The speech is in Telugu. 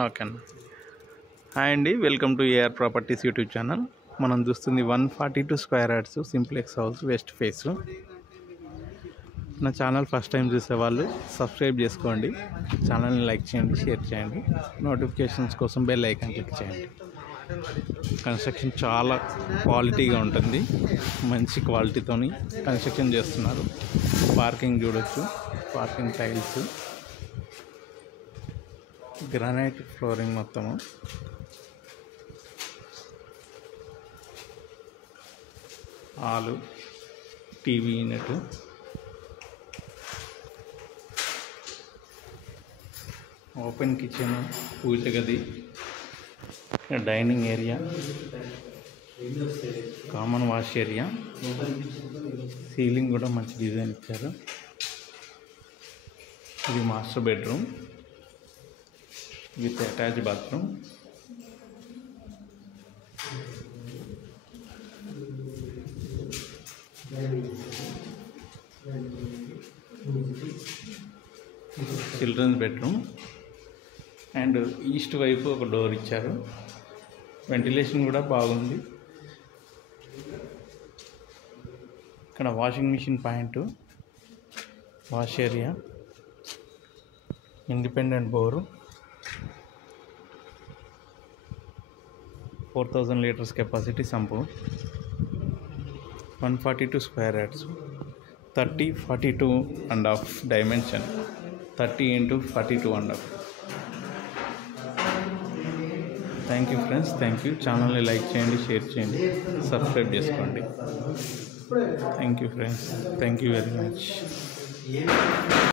ఓకే అన్న. హాయ్ అండి, welcome to AR properties YouTube channel. మనం చూస్తుంది 142 square yards simplex house west face. నా ఛానల్ ఫస్ట్ టైం చూసేవాళ్ళు సబ్స్క్రైబ్ చేసుకోండి, ఛానల్ని లైక్ చేయండి, షేర్ చేయండి, నోటిఫికేషన్స్ కోసం బెల్ ఐకాన్ క్లిక్ చేయండి. కన్స్ట్రక్షన్ చాలా క్వాలిటీగా ఉంటుంది, మంచి క్వాలిటీతోని కన్స్ట్రక్షన్ చేస్తున్నారు. పార్కింగ్ చూడొచ్చు, పార్కింగ్ టైల్స్, గ్రానైట్ ఫ్లోరింగ్ మొత్తము. Hall, TV unit, open kitchen, పూజ గది, dining area, common wash area, ceiling కూడా మంచి డిజైన్ ఇచ్చారు. ఇది master bedroom with attach bathroom. Children's bedroom and east వైపు ఒక డోర్ ఇచ్చారు. వెంటిలేషన్ కూడా బాగుంది. ఇక్కడ washing machine point, wash area, independent bore, 4000 litres capacity sump, 142 square yards, 30-42.5 dimension, 30x42.5. Thank you friends, thank you. ఛానల్ని లైక్ చేయండి, షేర్ చేయండి, సబ్స్క్రైబ్ చేసుకోండి. Thank you friends, thank you very much.